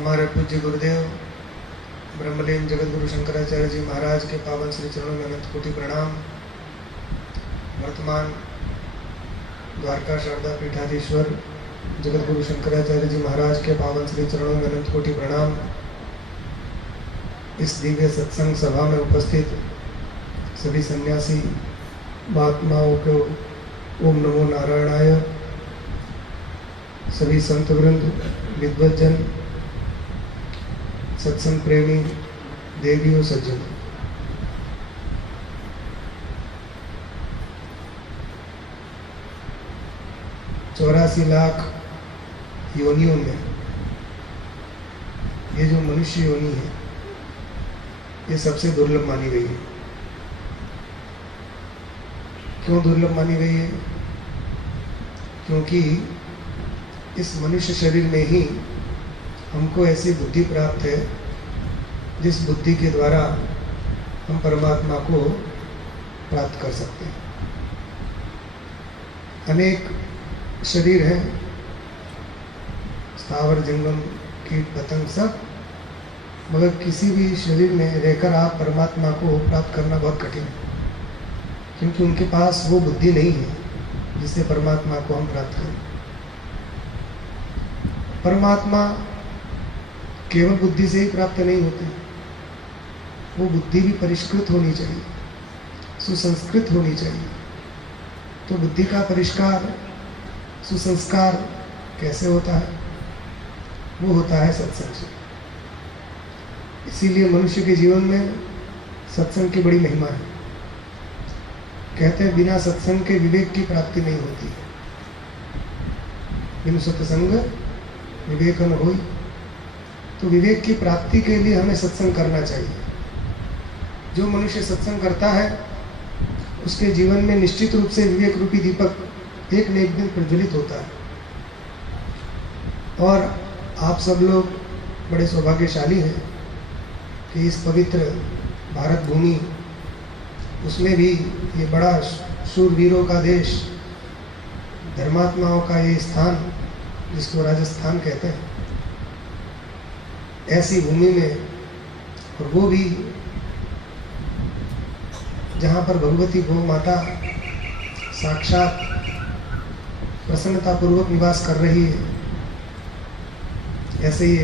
हमारे पूज्य गुरुदेव ब्रह्मलीन जगतगुरु शंकराचार्य जी महाराज के पावन श्री चरणों में अनंत कोटि प्रणाम। वर्तमान द्वारका शारदा पीठाधीश्वर जगतगुरु शंकराचार्य जी महाराज के पावन श्री चरणों में अनंत कोटि प्रणाम। इस दिव्य सत्संग सभा में उपस्थित सभी सन्यासी महात्माओं को ओम नमो नारायणाय। सभी संत वृंद, विद्वज्जन, सत्संग प्रेमी, देवियों, सज्जन, 84 लाख योनियों में ये जो मनुष्य योनि है ये सबसे दुर्लभ मानी गई है। क्यों दुर्लभ मानी गई है? क्योंकि इस मनुष्य शरीर में ही हमको ऐसी बुद्धि प्राप्त है जिस बुद्धि के द्वारा हम परमात्मा को प्राप्त कर सकते हैं। अनेक शरीर हैं, स्थावर जंगम कीट पतंग सब, मगर किसी भी शरीर में रहकर आप परमात्मा को प्राप्त करना बहुत कठिन है, क्योंकि उनके पास वो बुद्धि नहीं है जिससे परमात्मा को हम प्राप्त करें। परमात्मा केवल बुद्धि से ही प्राप्त नहीं होते, वो बुद्धि भी परिष्कृत होनी चाहिए, सुसंस्कृत होनी चाहिए। तो बुद्धि का परिष्कार, सुसंस्कार कैसे होता है? वो होता है सत्संग से। इसीलिए मनुष्य के जीवन में सत्संग की बड़ी महिमा है। कहते हैं बिना सत्संग के विवेक की प्राप्ति नहीं होती। बिनु सत्संग विवेक न होई। तो विवेक की प्राप्ति के लिए हमें सत्संग करना चाहिए। जो मनुष्य सत्संग करता है उसके जीवन में निश्चित रूप से विवेक रूपी दीपक एक न एक दिन प्रज्वलित होता है। और आप सब लोग बड़े सौभाग्यशाली हैं कि इस पवित्र भारत भूमि, उसमें भी ये बड़ा शूरवीरों का देश, धर्मात्माओं का ये स्थान जिसको राजस्थान कहते हैं, ऐसी भूमि में, और वो भी जहाँ पर भगवती गौ माता साक्षात प्रसन्नतापूर्वक निवास कर रही है, ऐसे ही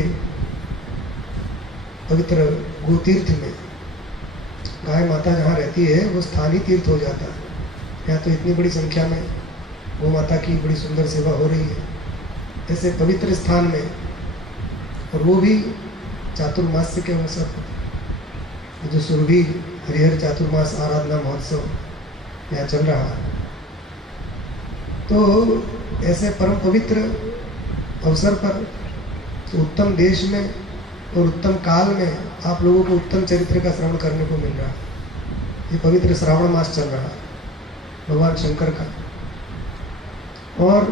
पवित्र गोतीर्थ में गाय माता जहाँ रहती है वो स्थानीय तीर्थ हो जाता है। यहाँ तो इतनी बड़ी संख्या में गौ माता की बड़ी सुंदर सेवा हो रही है ऐसे पवित्र स्थान में, और वो भी चातुर्मास्य के अवसर पर। जो सुरभि हरिहर चातुर्मास आराधना महोत्सव यहाँ चल रहा है, तो ऐसे परम पवित्र अवसर पर तो उत्तम देश में और उत्तम काल में आप लोगों को उत्तम चरित्र का श्रवण करने को मिल रहा है। ये पवित्र श्रावण मास चल रहा है भगवान शंकर का, और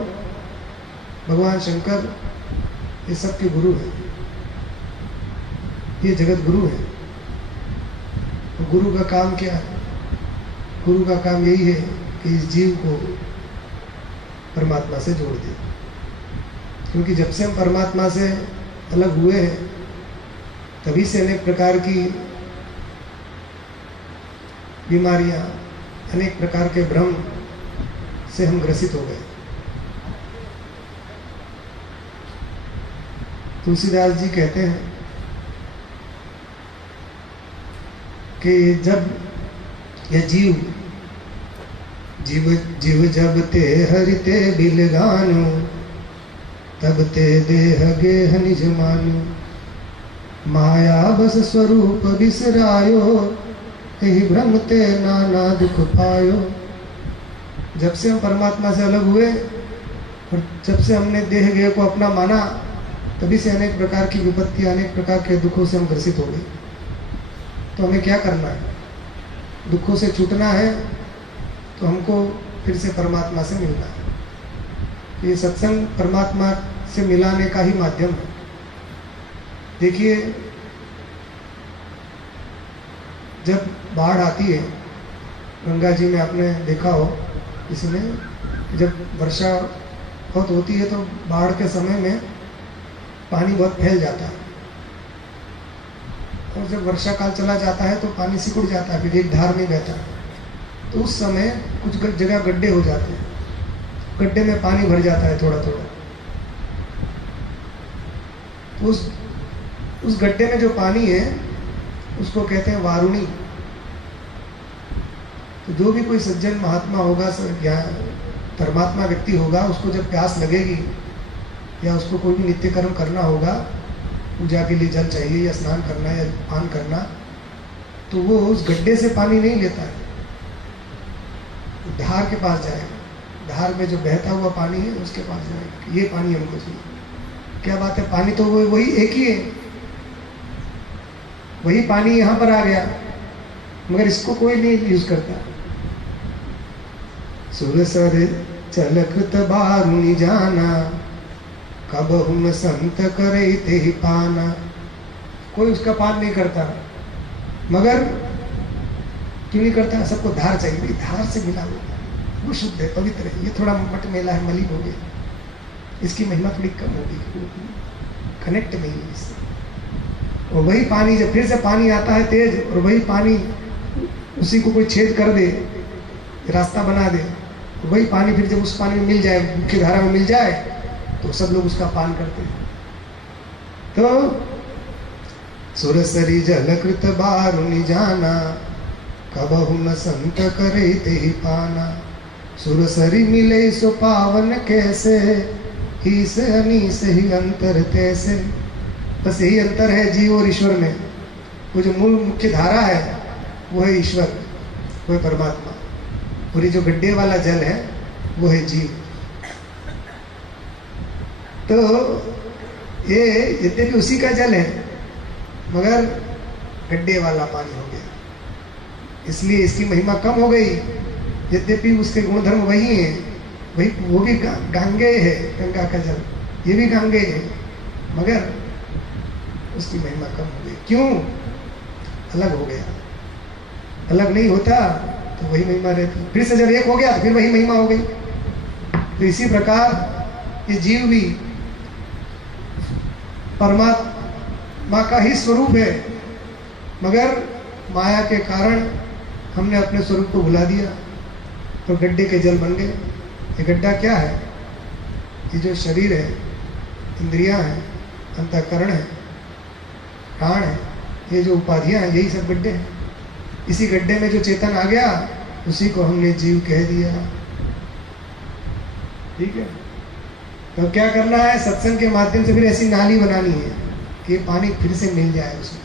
भगवान शंकर ये सबके गुरु हैं, ये जगत गुरु है। तो गुरु का काम क्या है? गुरु का काम यही है कि इस जीव को परमात्मा से जोड़ दे। क्योंकि जब से हम परमात्मा से अलग हुए हैं तभी से अनेक प्रकार की बीमारियां, अनेक प्रकार के भ्रम से हम ग्रसित हो गए। तुलसीदास जी कहते हैं कि जब यह जीव जब ते हरिते बिलगानु, तब ते देह गेह निज मानु। माया बस स्वरूप बिसरायो, यही भ्रम ते नाना दुख पायो। जब से हम परमात्मा से अलग हुए और जब से हमने देह गेह को अपना माना, तभी से अनेक प्रकार की विपत्ति, अनेक प्रकार के दुखों से हम ग्रसित हो गए। तो हमें क्या करना है? दुखों से छूटना है तो हमको फिर से परमात्मा से मिलना है। ये सत्संग परमात्मा से मिलाने का ही माध्यम है। देखिए, जब बाढ़ आती है गंगा जी में, आपने देखा हो इसमें, जब वर्षा बहुत होती है तो बाढ़ के समय में पानी बहुत फैल जाता है। और जब वर्षा काल चला जाता है तो पानी सिकुड़ जाता है, फिर एक धार में बहता है। तो उस समय कुछ जगह गड्ढे हो जाते हैं, गड्ढे में पानी भर जाता है थोड़ा थोड़ा। तो उस गड्ढे में जो पानी है उसको कहते हैं वारुणी। तो जो भी कोई सज्जन महात्मा होगा, परमात्मा व्यक्ति होगा, उसको जब प्यास लगेगी या उसको कोई भी नित्य कर्म करना होगा, पूजा के लिए जल चाहिए या स्नान करना या पान करना, तो वो उस गड्ढे से पानी नहीं लेता है, धार के पास जाएगा। धार में जो बहता हुआ पानी है उसके पास जाएगा, ये पानी हमको चाहिए। क्या बात है, पानी तो वो वही एक ही है, वही पानी यहाँ पर आ गया, मगर इसको कोई नहीं यूज करता। सुरसर चलकृत बारुनि जाना, कब हम संत करे ते ही पाना। कोई उसका पान नहीं करता, मगर क्यों नहीं करता? सबको धार चाहिए, धार से मिला हुआ वो शुद्ध है, पवित्र है। ये थोड़ा मट मेला है, मलिन हो गया, इसकी महिमा थोड़ी कम होगी, कनेक्ट नहीं है इससे। और वही पानी जब फिर से पानी आता है तेज, और वही पानी उसी को कोई छेद कर दे, रास्ता बना दे, वही पानी फिर जब उस पानी में मिल जाए, मुख्य धारा में मिल जाए, तो सब लोग उसका पान करते हैं। तो सुरसरी जलकृत बारुनि जाना, कबहु न संत करे ते ही पाना। सुरसरी मिले सो पावन कैसे, ईस अनीस ही अंतर तैसे। बस यही अंतर है जीव और ईश्वर में। वो जो मूल मुख्य धारा है वो है ईश्वर, वो है परमात्मा, और ये जो गड्ढे वाला जल है वो है जीव। तो ये यद्यपि उसी का जल है, मगर गड्ढे वाला पानी हो गया, इसलिए इसकी महिमा कम हो गई। यद्यपि उसके गुणधर्म वही हैं, वही, वो भी गंगे है, गंगा का जल, ये भी गंगे है, मगर उसकी महिमा कम हो गई। क्यों? अलग हो गया। अलग नहीं होता तो वही महिमा रहती, फिर से जब एक हो गया तो फिर वही महिमा हो गई। तो इसी प्रकार ये जीव भी परमात्मा का ही स्वरूप है, मगर माया के कारण हमने अपने स्वरूप को भुला दिया, तो गड्ढे के जल बन गए। ये गड्ढा क्या है? ये जो शरीर है, इंद्रियां हैं, अंतःकरण है, प्राण है, ये जो उपाधियां हैं, यही सब गड्ढे हैं। इसी गड्ढे में जो चेतन आ गया, उसी को हमने जीव कह दिया। ठीक है, तो क्या करना है? सत्संग के माध्यम से फिर ऐसी नाली बनानी है कि पानी फिर से मिल जाए उसमें,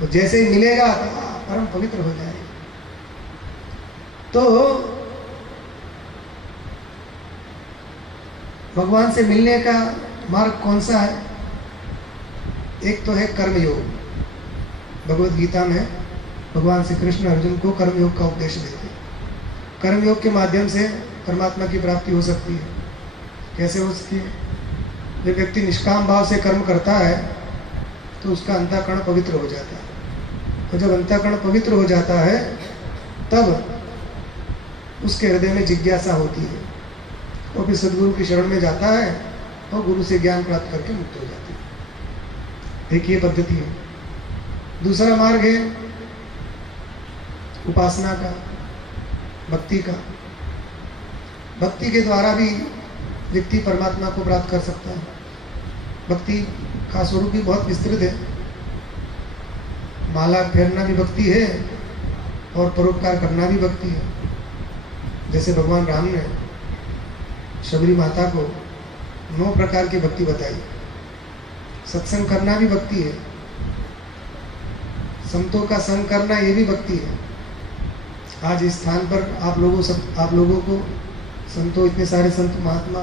तो जैसे ही मिलेगा तो परम पवित्र हो जाएगा। तो भगवान से मिलने का मार्ग कौन सा है? एक तो है कर्मयोग। भगवत गीता में भगवान श्री कृष्ण अर्जुन को कर्मयोग का उपदेश देते हैं। कर्मयोग के माध्यम से परमात्मा की प्राप्ति हो सकती है। कैसे हो सकती है? जब व्यक्ति निष्काम भाव से कर्म करता है तो उसका अंतःकरण पवित्र हो जाता है, और जब अंतःकरण पवित्र हो जाता है तब उसके हृदय में जिज्ञासा होती है, और फिर सद्गुरु की शरण में जाता है और गुरु से ज्ञान प्राप्त करके मुक्त हो जाती है। एक ये पद्धति है। दूसरा मार्ग है उपासना का, भक्ति का। भक्ति के द्वारा भी व्यक्ति परमात्मा को प्राप्त कर सकता है। भक्ति का स्वरूप भी बहुत विस्तृत है। माला फेरना भी भक्ति है, और परोपकार करना भी भक्ति है। जैसे भगवान राम ने शबरी माता को 9 प्रकार की भक्ति बताई। सत्संग करना भी भक्ति है, संतों का संग करना ये भी भक्ति है। आज इस स्थान पर आप लोगों को संतों, इतने सारे संत महात्मा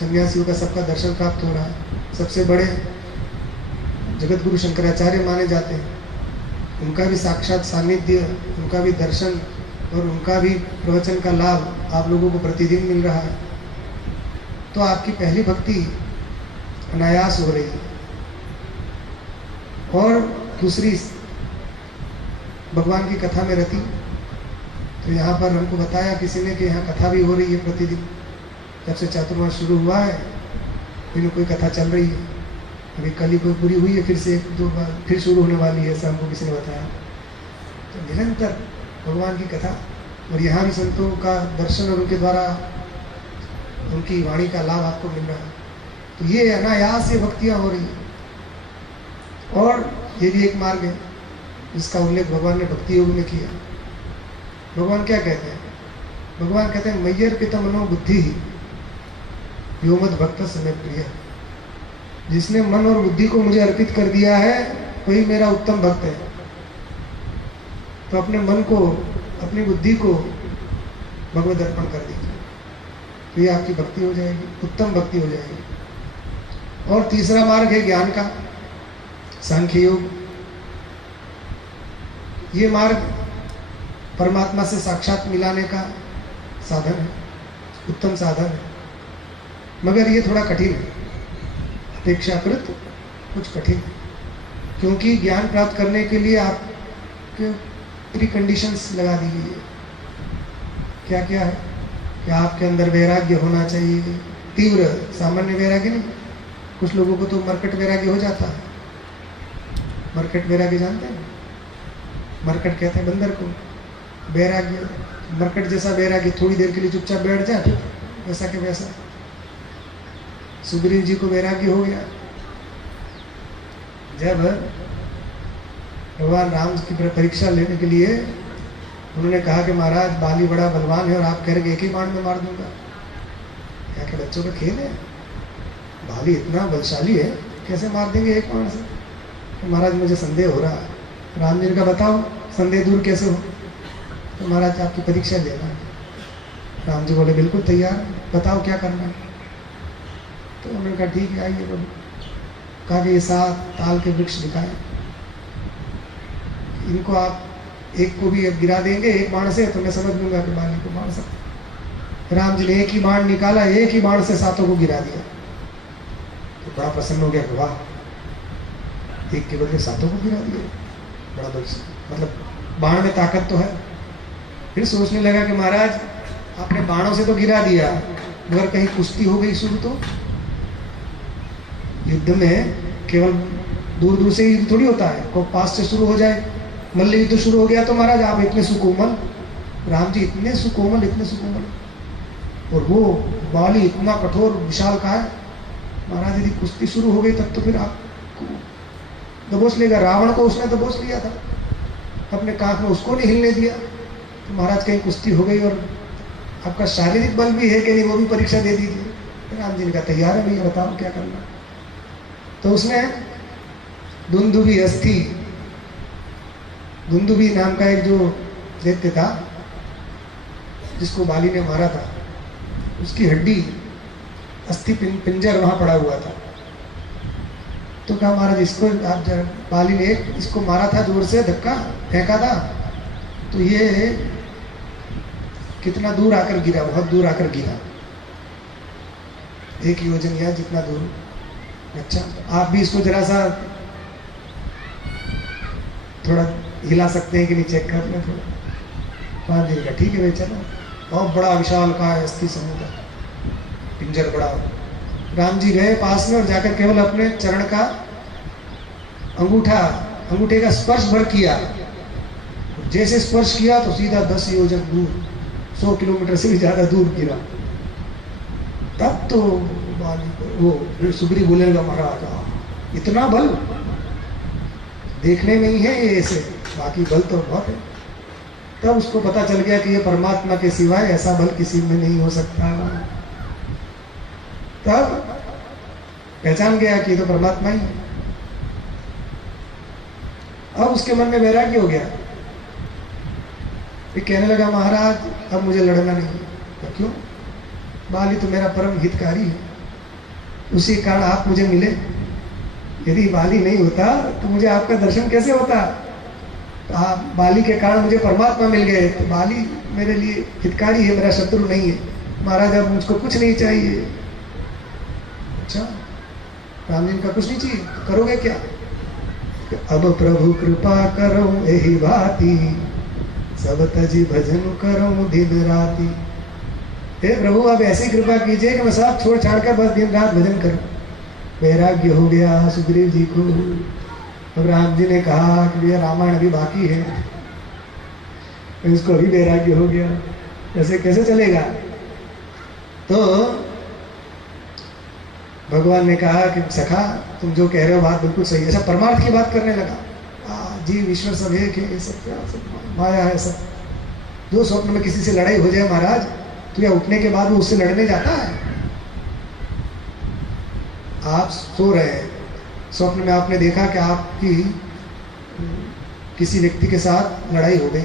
सन्यासियों का सबका दर्शन प्राप्त हो रहा है। सबसे बड़े जगत गुरु शंकराचार्य माने जाते हैं, उनका भी साक्षात सानिध्य, उनका भी दर्शन और उनका भी प्रवचन का लाभ आप लोगों को प्रतिदिन मिल रहा है। तो आपकी पहली भक्ति अनायास हो रही है। और दूसरी भगवान की कथा में रति। तो यहाँ पर हमको बताया किसी ने कि यहाँ कथा भी हो रही है प्रतिदिन। जब से चातुर्मास शुरू हुआ है कोई न कोई कथा चल रही है। अभी कल ही पूरी हुई है, फिर से 1-2 बार फिर शुरू होने वाली है, ऐसा हमको किसी ने बताया। तो निरंतर भगवान की कथा, और यहाँ भी संतों का दर्शन और उनके द्वारा उनकी वाणी का लाभ आपको मिल रहा है। तो ये अनायास ये भक्तियाँ हो रही है। और ये भी एक मार्ग है जिसका उल्लेख भगवान ने भक्ति योग में किया। भगवान क्या कहते हैं? भगवान कहते हैं मय्यर पिता मनो बुद्धि यो मद भक्त समय प्रिय। जिसने मन और बुद्धि को मुझे अर्पित कर दिया है वही मेरा उत्तम भक्त है। तो अपने मन को, अपनी बुद्धि को भगवत अर्पण कर दीजिए, तो ये आपकी भक्ति हो जाएगी, उत्तम भक्ति हो जाएगी। और तीसरा मार्ग है ज्ञान का, सांख्य योग। ये मार्ग परमात्मा से साक्षात मिलाने का साधन है, उत्तम साधन है, मगर ये थोड़ा कठिन है, अपेक्षाकृत कुछ कठिन है। क्योंकि ज्ञान प्राप्त करने के लिए आपके प्री कंडीशंस लगा दी गई है। क्या क्या है कि आपके अंदर वैराग्य होना चाहिए, तीव्र, सामान्य वैराग्य नहीं। कुछ लोगों को तो मरकट वैराग्य हो जाता है। मरकट वैराग्य जानते हैं? मरकट कहते हैं बंदर को। वैराग्य, मरकट जैसा वैराग्य, थोड़ी देर के लिए चुपचाप बैठ जाए, फिर वैसा के वैसा। सुग्रीव जी को वैराग्य हो गया जब भगवान राम की परीक्षा लेने के लिए उन्होंने कहा कि महाराज बाली बड़ा बलवान है और आप कह रहे एक ही बाण में मार दूंगा। क्या कि बच्चों का खेल है? बाली इतना बलशाली है, कैसे मार देंगे एक बाण से? तो महाराज मुझे संदेह हो रहा है। राम जी ने कहा बताओ संदेह दूर कैसे हो? तो महाराज आपकी परीक्षा लेना है। राम जी बोले बिल्कुल तैयार, बताओ क्या करना है। तो उन्होंने कहा ठीक है आइए बोलो। कहा कि ये 7 ताल के वृक्ष दिखाए, इनको आप एक को भी गिरा देंगे एक बाण से तो मैं समझ लूंगा कि बाली को मार सकते। राम जी ने एक ही बाण निकाला, एक ही बाण से 7 को गिरा दिया। तो बड़ा प्रसन्न हो गया कि वाह, एक के बदले 7 को गिरा दिया, बड़ा बल, मतलब बाण में ताकत तो है। फिर सोचने लगा कि महाराज आपने बाणों से तो गिरा दिया, मगर कहीं कुश्ती हो गई शुरू तो? युद्ध में केवल दूर दूर से ही थोड़ी होता है, को पास से शुरू हो जाए। मल्ल युद्ध शुरू हो गया तो महाराज आप इतने सुकोमल, राम जी इतने सुकोमल, इतने सुकोमल, और वो बाली इतना कठोर विशाल का है। महाराज यदि कुश्ती शुरू हो गई तब तो फिर आपको दबोच लेगा। रावण को उसने दबोच लिया था, अपने कांख में उसको नहीं हिलने दिया। तो महाराज कहीं कुश्ती हो गई और आपका शारीरिक बल भी है कि नहीं, वो भी परीक्षा दे दीजिए। राम जी ने कहा तैयार है भैया, बताओ क्या करना। तो उसने दुंदुभी अस्थि, दुंदुभी नाम का एक जो दैत्य था जिसको बाली ने मारा था, उसकी हड्डी, अस्थि पिंजर वहां पड़ा हुआ था। तो कहा महाराज इसको आप, बाली ने इसको मारा था, जोर से धक्का फेंका था, तो ये कितना दूर आकर गिरा, बहुत दूर आकर गिरा, 1 योजन या जितना दूर। अच्छा आप भी इसको जरा सा थोड़ा हिला सकते हैं कि नहीं, चेक कर लें थोड़ा। 5 दिन का ठीक है भाई, चलो। बहुत बड़ा विशाल का अस्थि समूह था, पिंजर बड़ा। राम जी गए पास में और जाकर केवल अपने चरण का अंगूठे का स्पर्श भर किया। जैसे स्पर्श किया तो सीधा 10 योजन दूर, 100 किलोमीटर से भी ज्यादा दूर गिरा। तब तो वो सुग्रीव बोलने लगा महाराज इतना बल देखने में ही है ये, ऐसे बाकी बल तो बहुत है। तब उसको पता चल गया कि ये परमात्मा के सिवाय ऐसा बल किसी में नहीं हो सकता। तब पहचान गया कि ये तो परमात्मा ही है। अब उसके मन में वैराग्य हो गया, ये कहने लगा महाराज अब मुझे लड़ना नहीं। तो क्यों? बाली तो मेरा परम हितकारी है, उसी कारण आप मुझे मिले। यदि बाली नहीं होता तो मुझे आपका दर्शन कैसे होता? तो आप बाली के कारण मुझे परमात्मा मिल गए, तो बाली मेरे लिए हितकारी है, मेरा शत्रु नहीं है। महाराज अब मुझको कुछ नहीं चाहिए। अच्छा राम जी का कुछ नहीं चाहिए, करोगे क्या? अब प्रभु कृपा करो यही बाती, सब तजी भजन करो दिन राती। हे प्रभु आप ऐसी कृपा कीजिए कि मैं सब छोड़ छाड़ कर बस दिन रात भजन करूं। वैराग्य हो गया सुग्रीव जी को। अब राम जी ने कहा कि भैया रामायण अभी बाकी है, इसको अभी वैराग्य हो गया, ऐसे कैसे चलेगा। तो भगवान ने कहा कि सखा तुम जो कह रहे हो बात बिल्कुल सही है। अच्छा परमार्थ की बात करने लगा, जीव ईश्वर सब एक है, ये सब क्या सब माया है सब। जो स्वप्न में किसी से लड़ाई हो जाए महाराज, तो या उठने के बाद वो उससे लड़ने जाता है। आप सो रहे हैं, स्वप्न में आपने देखा कि आपकी किसी व्यक्ति के साथ लड़ाई हो गई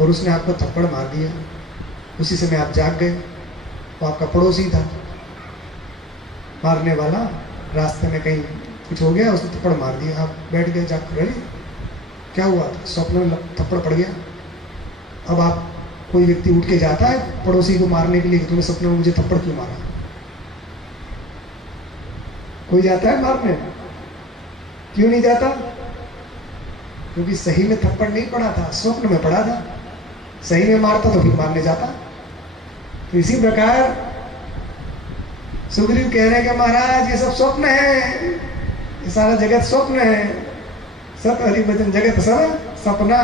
और उसने आपको थप्पड़ मार दिया। उसी समय आप जाग गए, वो आपका पड़ोसी था मारने वाला, रास्ते में कहीं कुछ हो गया, उसने थप्पड़ मार दिया, आप बैठ गए जाग रहे, क्या हुआ था, स्वप्न में थप्पड़ पड़ गया। अब आप कोई व्यक्ति उठ के जाता है पड़ोसी को मारने के लिए, तुम्हें सपने में मुझे थप्पड़ क्यों मारा। कोई जाता है मारने? क्यों नहीं जाता? क्योंकि सही में थप्पड़ नहीं पड़ा था, स्वप्न में पड़ा था। सही में मारता तो फिर मारने जाता। तो इसी प्रकार सुग्रीव कह रहे हैं कि महाराज ये सब स्वप्न है, ये सारा जगत स्वप्न है, सत हरि भजन जगत सब सपना,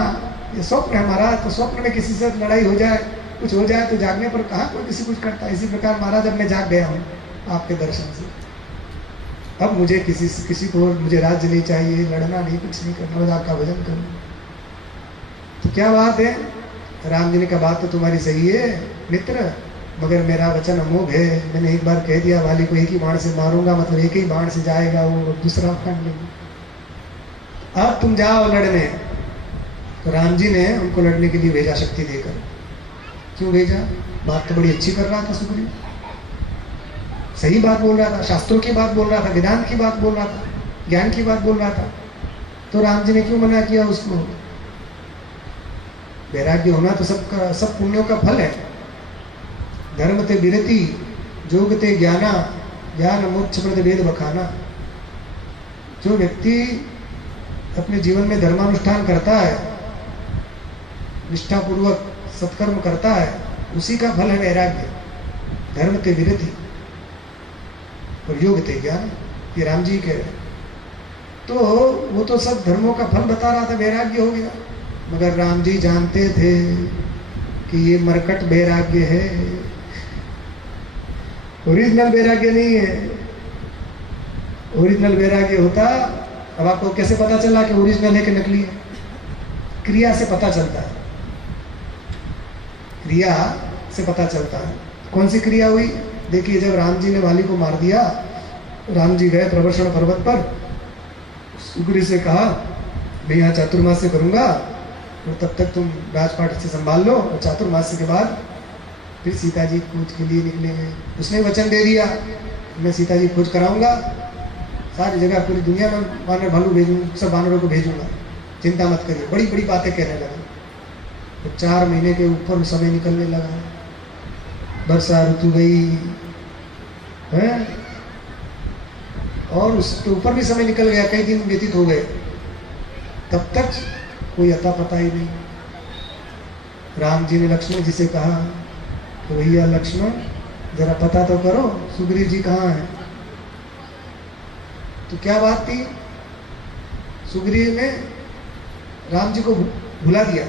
ये स्वप्न है महाराज। तो स्वप्न में किसी से लड़ाई हो जाए, कुछ हो जाए, तो जागने पर कहाँ कोई किसी कुछ करता है। इसी प्रकार महाराज अब मैं जाग गया हूँ आपके दर्शन से, अब मुझे किसी को मुझे राज्य नहीं चाहिए, लड़ना नहीं, कुछ नहीं करना, बस आपका भजन करूँ। तो क्या बात है, राम जी ने कहा बात तो तुम्हारी सही है मित्र, मगर मेरा वचन अमोघ है। मैंने एक बार कह दिया वाली को एक ही बाण से मारूंगा, मतलब एक ही बाण से जाएगा वो, दूसरा बाण नहीं। अब तुम जाओ लड़ने। तो राम जी ने उनको लड़ने के लिए भेजा शक्ति देकर। क्यों भेजा? बात तो बड़ी अच्छी कर रहा था सुग्रीव, सही बात बोल रहा था, शास्त्रों की बात बोल रहा था, वेदांत की बात बोल रहा था, ज्ञान की बात बोल रहा था। तो राम जी ने क्यों मना किया उसको? वैराग्य होना तो सब पुण्यों का फल है। धर्म ते विरति जोग ते ज्ञाना, ज्ञान मोक्ष प्रद वेद बखाना। जो व्यक्ति अपने जीवन में धर्मानुष्ठान करता है, निष्ठापूर्वक सत्कर्म करता है, उसी का फल है वैराग्य। धर्म ते विरति और योग थे ज्ञान, ये राम जी कह रहे। तो वो तो सब धर्मों का फल बता रहा था, वैराग्य हो गया। मगर राम जी जानते थे कि ये मरकट वैराग्य है, ओरिजिनल वैराग्य नहीं है। ओरिजिनल वैराग्य होता, अब आपको कैसे पता चला कि ओरिजिनल है कि नकली है? क्रिया से पता चलता है, क्रिया से पता चलता है। कौन सी क्रिया हुई? देखिए, जब राम जी ने वाली को मार दिया, राम जी गए प्रवर्षण पर्वत पर, सुग्रीव से कहा मैं यहाँ चातुर्मास्य करूंगा और तब तक तुम राजपाट से संभाल लो, और चातुर्मास्य के बाद फिर सीता जी खोज के लिए निकलेंगे। उसने वचन दे दिया मैं सीता जी खोज कराऊंगा, सारी जगह पूरी दुनिया में वानर भालू भेजूँ, सब वानरों को भेजूंगा, चिंता मत करिए। बड़ी बड़ी बातें कहने लगा। तो 4 महीने के ऊपर समय निकलने लगा, वर्षा ऋतु गई है, और उसके ऊपर भी समय निकल गया, कई दिन व्यतीत हो गए, तब तक कोई अता पता ही नहीं। राम जी ने लक्ष्मण जी से कहा तो भैया लक्ष्मण जरा पता तो करो सुग्रीव जी कहाँ हैं। तो क्या बात थी, सुग्रीव ने राम जी को भुला दिया,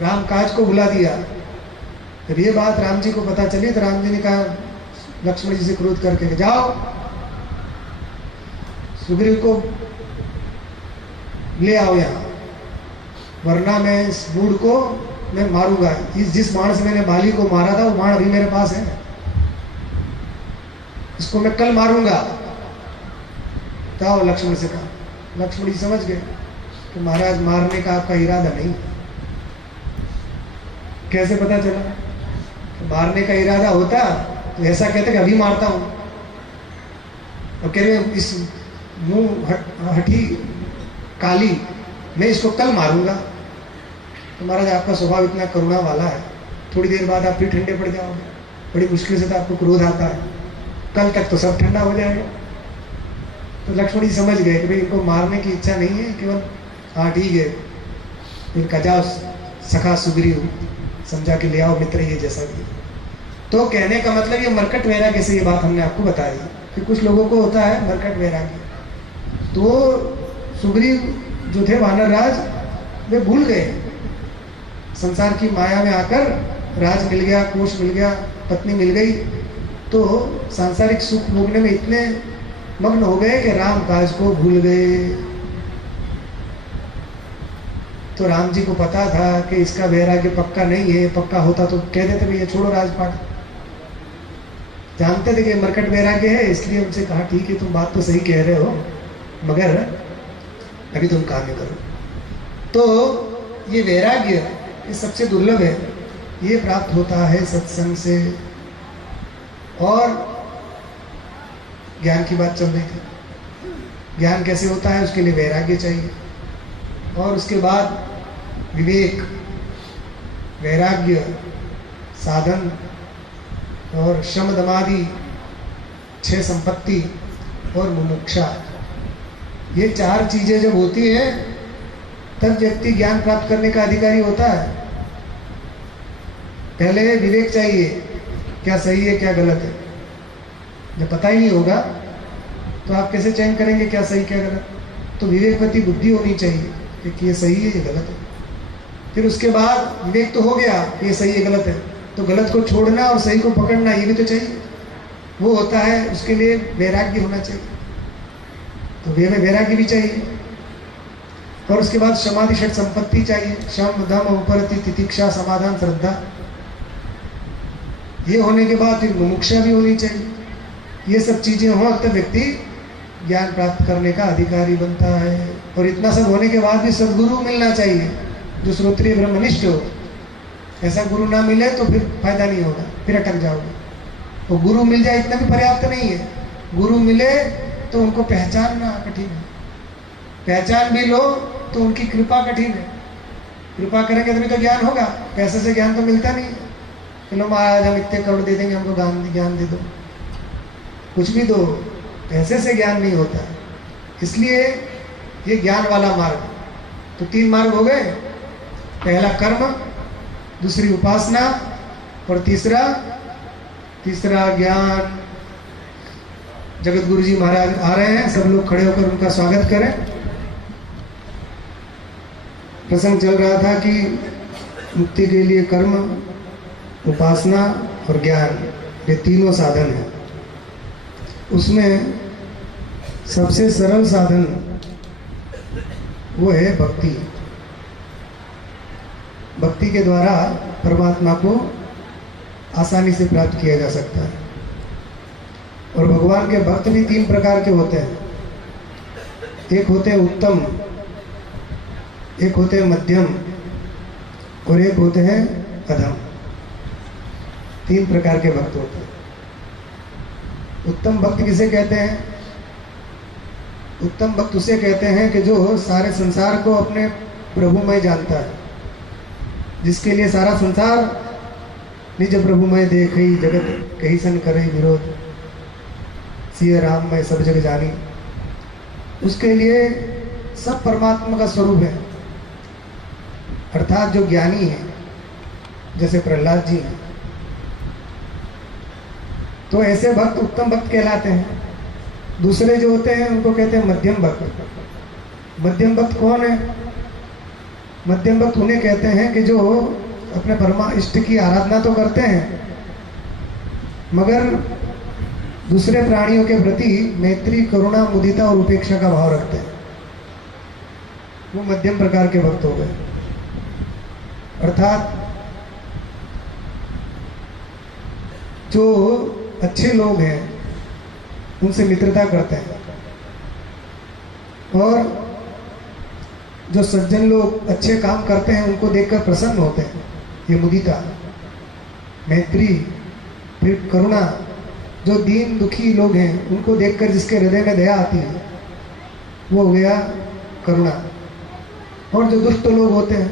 राम काज को भुला दिया। जब ये बात राम जी को पता चली तो राम जी ने कहा लक्ष्मण जी से क्रोध करके, जाओ सुग्रीव को ले आओ यहाँ, वरना मैं इस मूड को मैं मारूंगा। जिस बाण से मैंने बाली को मारा था वो बाण अभी मेरे पास है, इसको मैं कल मारूंगा। जाओ लक्ष्मण से कहा। लक्ष्मण जी समझ गए कि महाराज मारने का आपका इरादा नहीं। कैसे पता चला? तो मारने का इरादा होता तो ऐसा कहते कि अभी मारता हूं, और कह रहे इस मुंह हठी काली मैं इसको कल मारूंगा। तो महाराज आपका स्वभाव इतना करुणा वाला है, थोड़ी देर बाद आप फिर ठंडे पड़ जाओगे, बड़ी मुश्किल से तो आपको क्रोध आता है, कल तक तो सब ठंडा हो जाएगा। तो लक्ष्मण जी समझ गए कि भाई इनको मारने की इच्छा नहीं है, केवल हाँ ठीक है, इनका जाओ सखा सुग्रीव समझा के ले आओ मित्र ये जैसा भी। तो कहने का मतलब ये मरकट वैराग्य से, ये बात हमने आपको बताई कि कुछ लोगों को होता है मरकट वैराग्य। तो सुग्रीव जो थे वानर राज, वे भूल गए संसार की माया में आकर, राज मिल गया, कोष मिल गया, पत्नी मिल गई, तो सांसारिक सुख भोगने में इतने मग्न हो गए कि राम काज को भूल गए। तो राम जी को पता था कि इसका वैराग्य पक्का नहीं है, पक्का होता तो कह देते भैया छोड़ो राजपाट। जानते थे कि मरकट वैराग्य है, इसलिए उनसे कहा ठीक है तुम बात तो सही कह रहे हो, मगर अभी तुम काम ही करो। तो ये वैराग्य ये सबसे दुर्लभ है, ये प्राप्त होता है सत्संग से। और ज्ञान की बात चल रही थी, ज्ञान कैसे होता है, उसके लिए वैराग्य चाहिए। और उसके बाद विवेक, वैराग्य, साधन और शम दमादि 6 संपत्ति और मुमुक्षा, ये 4 चीजें जब होती हैं तब व्यक्ति ज्ञान प्राप्त करने का अधिकारी होता है। पहले विवेक चाहिए, क्या सही है क्या गलत है। जब पता ही नहीं होगा तो आप कैसे चयन करेंगे क्या सही क्या गलत। तो विवेकवती बुद्धि होनी चाहिए कि ये सही है ये गलत है। फिर उसके बाद विवेक तो हो गया कि ये सही है गलत है, तो गलत को छोड़ना और सही को पकड़ना ये भी तो चाहिए, वो होता है। उसके लिए वैराग्य होना चाहिए, तो वे में वैराग्य भी चाहिए। और उसके बाद समाधि षट संपत्ति चाहिए, शम दम उपरति तितिक्षा समाधान श्रद्धा। ये होने के बाद फिर मुमुक्षा भी होनी चाहिए। ये सब चीजें हो तब व्यक्ति ज्ञान प्राप्त करने का अधिकारी बनता है। और इतना सब होने के बाद भी सद्गुरु मिलना चाहिए जो श्रोत्रिय ब्रह्मनिष्ठ हो। ऐसा गुरु ना मिले तो फिर फायदा नहीं होगा, फिर अटक जाओगे। तो गुरु मिल जाए इतना भी पर्याप्त नहीं है, गुरु मिले तो उनको पहचानना कठिन है, पहचान भी लो तो उनकी कृपा कठिन है। कृपा करेंगे तभी तो ज्ञान होगा, पैसे से ज्ञान तो मिलता नहीं है। चलो महाराज हम इतने करोड़ दे देंगे, हमको ज्ञान दे दो, कुछ भी दो, पैसे से ज्ञान नहीं होता। इसलिए ये ज्ञान वाला मार्ग, तो 3 मार्ग हो गए, पहला कर्म, दूसरी उपासना और तीसरा ज्ञान। जगत गुरु जी महाराज आ रहे हैं, सब लोग खड़े होकर उनका स्वागत करें। प्रसंग चल रहा था कि मुक्ति के लिए कर्म, उपासना और ज्ञान, ये तीनों साधन हैं। उसमें सबसे सरल साधन वो है भक्ति। भक्ति के द्वारा परमात्मा को आसानी से प्राप्त किया जा सकता है। और भगवान के भक्त भी 3 प्रकार के होते हैं। एक होते हैं उत्तम, एक होते हैं मध्यम और एक होते हैं अधम। 3 प्रकार के भक्त होते हैं। उत्तम भक्त किसे कहते हैं? उत्तम भक्त उसे कहते हैं कि जो सारे संसार को अपने प्रभुमय जानता है, जिसके लिए सारा संसार निज प्रभुमय देखई जगत कहीं सन करे विरोध, सिय राम में सब जग जानी। उसके लिए सब परमात्मा का स्वरूप है। अर्थात जो ज्ञानी है, जैसे प्रहलाद जी हैं, तो ऐसे भक्त उत्तम भक्त कहलाते हैं। दूसरे जो होते हैं उनको कहते हैं मध्यम भक्त। मध्यम भक्त कौन है? मध्यम भक्त उन्हें कहते हैं कि जो अपने परमा इष्ट की आराधना तो करते हैं, मगर दूसरे प्राणियों के प्रति मैत्री, करुणा, मुदिता और उपेक्षा का भाव रखते हैं। वो मध्यम प्रकार के भक्त हो गए। अर्थात जो अच्छे लोग हैं उनसे मित्रता करते हैं, और जो सज्जन लोग अच्छे काम करते हैं उनको देखकर प्रसन्न होते हैं। ये मुदिता, मैत्री, फिर करुणा। जो दीन दुखी लोग हैं उनको देखकर जिसके हृदय में दया आती है वो हो गया करुणा। और जो दुष्ट लोग होते हैं,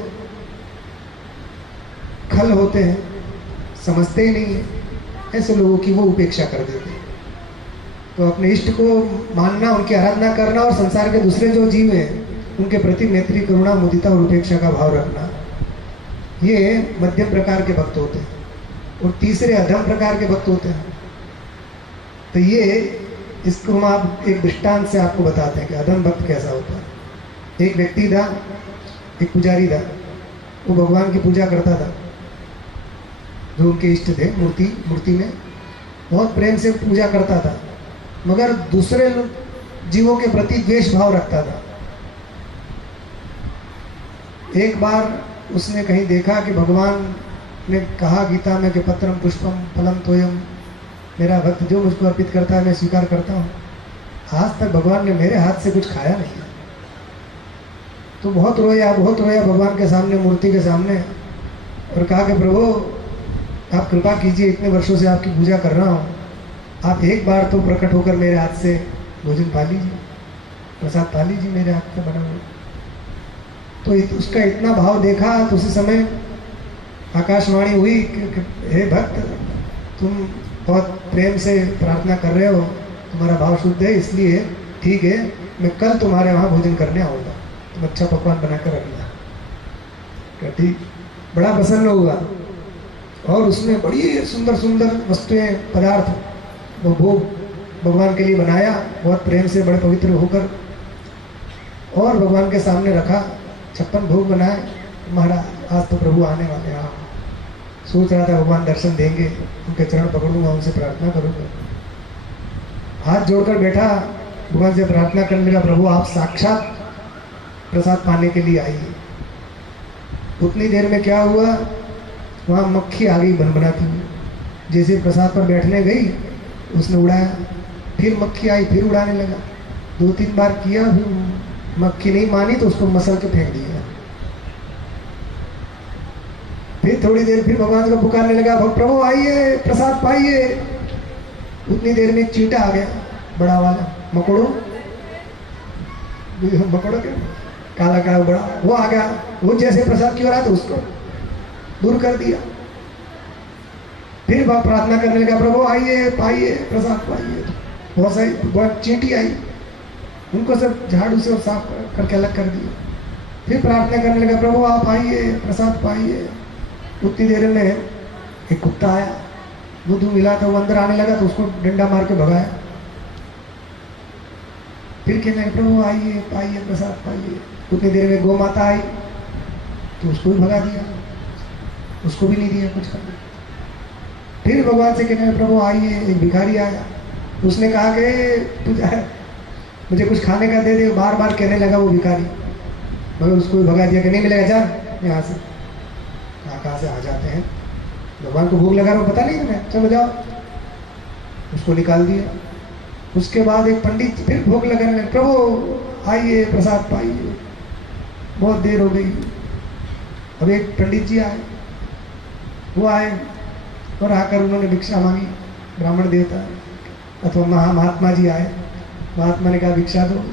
खल होते हैं, समझते ही नहीं है, ऐसे लोगों की वो उपेक्षा कर देते हैं। तो अपने इष्ट को मानना, उनकी आराधना करना और संसार के दूसरे जो जीव हैं उनके प्रति मैत्री, करुणा, मुदिता और उपेक्षा का भाव रखना, ये मध्यम प्रकार के भक्त होते हैं। और तीसरे अधम प्रकार के भक्त होते हैं। तो ये इसको हम आप एक दृष्टांत से आपको बताते हैं कि अधम भक्त कैसा होता है। एक व्यक्ति था, एक पुजारी था, वो भगवान की पूजा करता था, जो उनके इष्ट थे, मूर्ति में बहुत प्रेम से पूजा करता था, मगर दूसरे जीवों के प्रति द्वेष भाव रखता था। एक बार उसने कहीं देखा कि भगवान ने कहा गीता में कि पत्रम पुष्पम फलम तोयम, मेरा भक्त जो मुझको अर्पित करता है मैं स्वीकार करता हूँ। आज तक भगवान ने मेरे हाथ से कुछ खाया नहीं है। तो बहुत रोया भगवान के सामने, मूर्ति के सामने, और कहा कि प्रभु आप कृपा कीजिए, इतने वर्षों से आपकी पूजा कर रहा हूँ, आप एक बार तो प्रकट होकर मेरे हाथ से भोजन पा लीजिए, प्रसाद पा लीजिए मेरे हाथ से बना हुआ। तो उसका इतना भाव देखा तो उसी समय आकाशवाणी हुई कि हे भक्त, तुम बहुत प्रेम से प्रार्थना कर रहे हो, तुम्हारा भाव शुद्ध है, इसलिए ठीक है, मैं कल तुम्हारे वहाँ भोजन करने आऊँगा, तुम अच्छा पकवान बनाकर रखना। ठीक, बड़ा प्रसन्न हुआ और उसने बड़ी सुंदर सुंदर वस्तुएं, पदार्थ, वो भोग भगवान के लिए बनाया, बहुत प्रेम से, बड़े पवित्र होकर, और भगवान के सामने रखा। 56 भोग बनाए। महाराज आज तो प्रभु आने वाले हैं, सोच रहा था भगवान दर्शन देंगे, उनके चरण पकड़ूंगा, उनसे प्रार्थना करूंगा। हाथ जोड़कर बैठा, भगवान से प्रार्थना करने लगा, प्रभु आप साक्षात प्रसाद पाने के लिए आइए। उतनी देर में क्या हुआ, वहाँ मक्खी आ गई बन बनाती हुई। जैसे प्रसाद पर बैठने गई, उसने उड़ाया, फिर मक्खी आई, फिर उड़ाने लगा। 2-3 बार किया, फिर मक्खी नहीं मानी तो उसको मसल के फेंक दिया। फिर थोड़ी देर फिर भगवान को पुकारने लगा, प्रभु आइए, प्रसाद पाइए। उतनी देर में चींटा आ गया, बड़ा वाला, मकोड़ो क्या, काला काला बड़ा, वो आ गया। वो जैसे प्रसाद की ओर आया तो उसको दूर कर दिया। फिर प्रार्थना करने लगा, प्रभु आइए, पाइए, प्रसाद पाइए। बहुत सारी बहुत चींटी आई, उनको सब झाड़ू से साफ करके अलग कर दिया। फिर प्रार्थना करने लगा, प्रभु आप आइए, प्रसाद पाइए। उतनी देर में एक कुत्ता आया, दूध मिला था, वो अंदर आने लगा तो उसको डंडा मार के भगाया। फिर कहने, प्रभु आइए, पाइए, प्रसाद पाइए। उतनी देर में गौ माता आई तो उसको भी भगा दिया, उसको भी नहीं दिया कुछ करना। फिर भगवान से कहने, प्रभु आइए। एक भिखारी आया, उसने कहा कि मुझे कुछ खाने का दे दे, बार बार कहने लगा वो भिखारी, मगर उसको भी भगा दिया कि नहीं मिलेगा, जा यहाँ से। कहाँ से आ जाते हैं, भगवान को भूख लगा रहा, पता नहीं तुम्हें, चलो जाओ। उसको निकाल दिया। उसके बाद एक पंडित फिर भोग लगाने लगे, प्रभु आइए, प्रसाद पाइए। बहुत देर हो गई। अब एक पंडित जी आए, वो आए और आकर उन्होंने भिक्षा मांगी। ब्राह्मण देवता अथवा महात्मा जी आए, महात्मा ने कहा भिक्षा दो।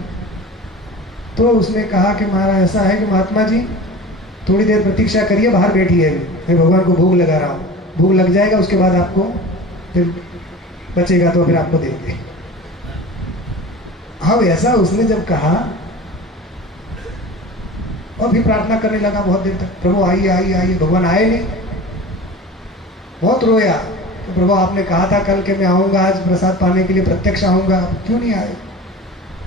तो उसने कहा कि महाराज ऐसा है कि महात्मा जी थोड़ी देर प्रतीक्षा करिए, बाहर बैठिए, मैं भगवान को भोग लगा रहा हूँ, भोग लग जाएगा उसके बाद आपको फिर बचेगा तो फिर आपको देंगे। अब ऐसा उसने जब कहा और फिर प्रार्थना करने लगा बहुत देर तक, प्रभु आइए, आइए, आइए। भगवान आए नहीं, बहुत रोया। तो प्रभु आपने कहा था कल के मैं आऊँगा, आज प्रसाद पाने के लिए प्रत्यक्ष आऊँगा, क्यों नहीं आए,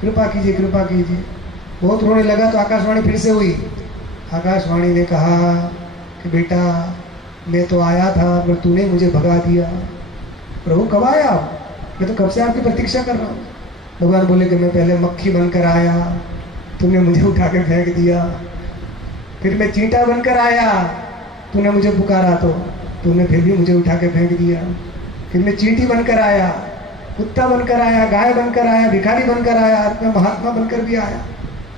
कृपा कीजिए, कृपा कीजिए। बहुत रोने लगा तो आकाशवाणी फिर से हुई। आकाशवाणी ने कहा कि बेटा मैं तो आया था पर तूने मुझे भगा दिया। प्रभु कब आया, मैं तो कब से आपकी प्रतीक्षा कर रहा हूँ। भगवान बोले कि मैं पहले मक्खी बनकर आया, तूने मुझे उठा के फेंक दिया। फिर मैं चींटा बनकर आया, तूने मुझे पुकारा तो तूने फिर भी मुझे उठा के फेंक दिया। फिर मैं चींटी बनकर आया, कुत्ता बनकर आया, गाय बनकर आया, भिखारी बनकर आया, मैं महात्मा बनकर भी आया,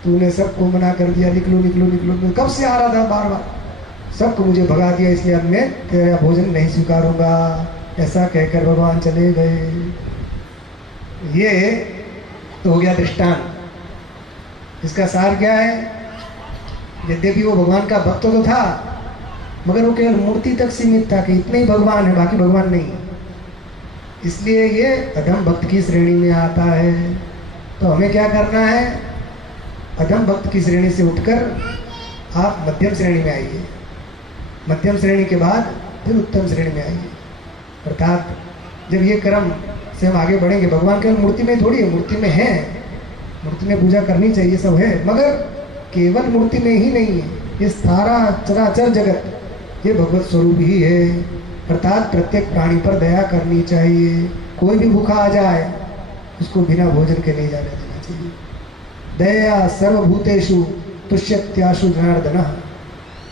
तूने सबको मना कर दिया, निकलो निकलो निकलो। मैं कब से आ रहा था, बार बार सबको मुझे भगा दिया, इसलिए अब मैं तेरा भोजन नहीं स्वीकारूंगा। ऐसा कहकर भगवान चले गए। ये तो हो गया दृष्टांत। इसका सार क्या है, यद्यपि वो भगवान का भक्त तो था मगर वो केवल मूर्ति तक सीमित था कि इतने ही भगवान है, बाकी भगवान नहीं, इसलिए ये अधम भक्त की श्रेणी में आता है। तो हमें क्या करना है, अधम भक्त की श्रेणी से उठकर आप मध्यम श्रेणी में आइए, मध्यम श्रेणी के बाद फिर उत्तम श्रेणी में आइए। अर्थात जब ये कर्म से हम आगे बढ़ेंगे, भगवान केवल मूर्ति में थोड़ी है, मूर्ति में है, मूर्ति में पूजा करनी चाहिए, सब है, मगर केवल मूर्ति में ही नहीं है, ये सारा चराचर जगत ये भगवत स्वरूप ही है। अर्थात प्रत्येक प्राणी पर दया करनी चाहिए, कोई भी भूखा आ जाए उसको बिना भोजन के नहीं जाने देना चाहिए। दया सर्वभूतेषु तुष्यत्याशु जनार्दन।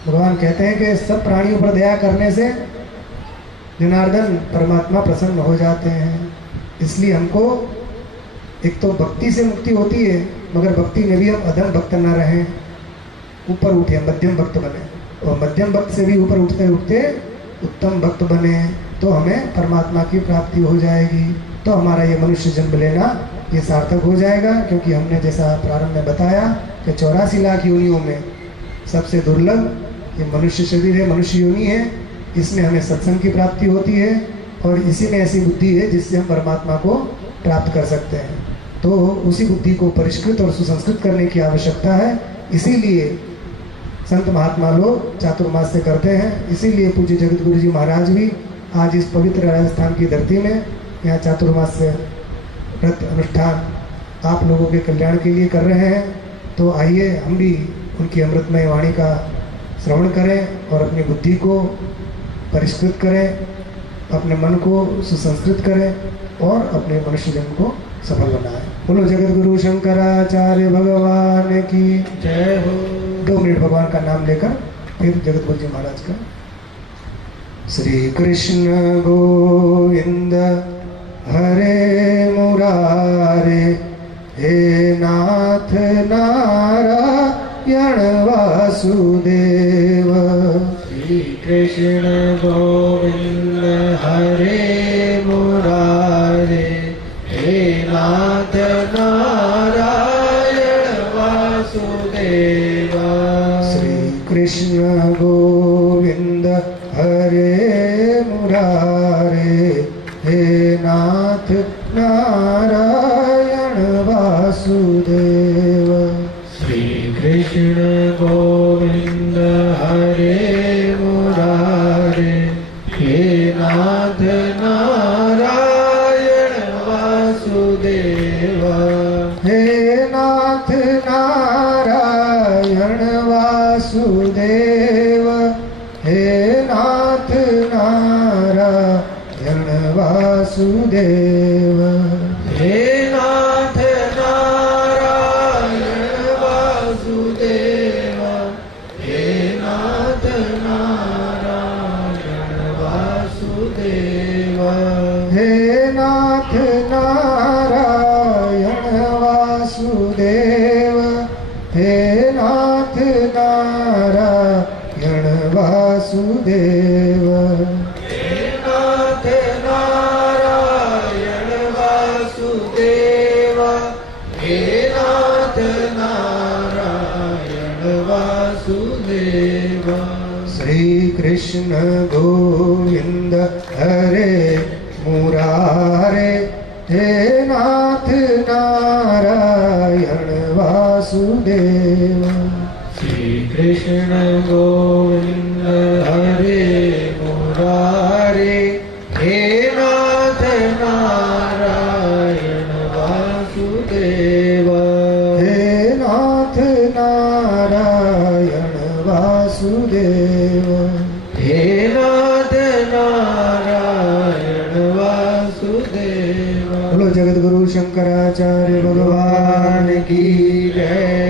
भगवान कहते हैं कि सब प्राणियों पर दया करने से जनार्दन परमात्मा प्रसन्न हो जाते हैं। इसलिए हमको एक तो भक्ति से मुक्ति होती है, मगर भक्ति में भी हम अधम भक्त न रहें, ऊपर उठे, मध्यम भक्त बने, और मध्यम भक्त से भी ऊपर उठते उठते उत्तम भक्त बने, तो हमें परमात्मा की प्राप्ति हो जाएगी। तो हमारा ये मनुष्य जन्म लेना ये सार्थक हो जाएगा, क्योंकि हमने जैसा प्रारंभ में बताया कि 84 लाख योनियों में सबसे दुर्लभ ये मनुष्य शरीर है, मनुष्य योनि है। इसमें हमें सत्संग की प्राप्ति होती है, और इसी में ऐसी बुद्धि है जिससे हम परमात्मा को प्राप्त कर सकते हैं। तो उसी बुद्धि को परिष्कृत और सुसंस्कृत करने की आवश्यकता है। इसीलिए संत महात्मा लोग चातुर्मास से करते हैं। इसीलिए पूज्य जगत गुरु जी महाराज भी आज इस पवित्र राजस्थान की धरती में यहाँ चातुर्मास से व्रत अनुष्ठान आप लोगों के कल्याण के लिए कर रहे हैं। तो आइए हम भी उनकी अमृतमय वाणी का श्रवण करें और अपनी बुद्धि को परिष्कृत करें, अपने मन को सुसंस्कृत करें और अपने मनुष्य जन्म को सफल बनाएं। बोलो जगत गुरु शंकराचार्य भगवान की जय हो। 2 मिनट भगवान का नाम लेकर फिर जगत गुरु जी महाराज का। श्री कृष्ण गोविंद हरे मुरारे, हे नाथ नारायण वासुदेव। श्री कृष्ण गोविंद हरे मुरारे, हे नाथ नारायण वासुदेव। श्री कृष्ण गोविंद हरे मुरारे, हे नाथ नारायण वासुदेव। श्री कृष्ण गोविंद हरे मुरारे, हे नाथ नारायण वासुदेव। हे नाथ नारायण वासुदेव, हे नाथ नारायण वासुदेव। हे नाथ नारायण वासुदेव, हे नाथ नारायण वासुदेव। हे नाथ नारायण वासुदेव, हे नाथ नारायण वासुदेव। हे नाथ नारायण वासुदेव, हे नाथ नारायण वासुदेव। श्री कृष्ण गोविंद हरे मुरारे, हे नाथ नारायण वासुदेव। श्री कृष्ण गोविंद हरे मुरारे, हे नाथ नारायण वासुदेव। हे नाथ नारायण वासुदेव। हे नाथ नारायण वासुदेव। बोलो जगत गुरु शंकराचार्य भगवान की जय।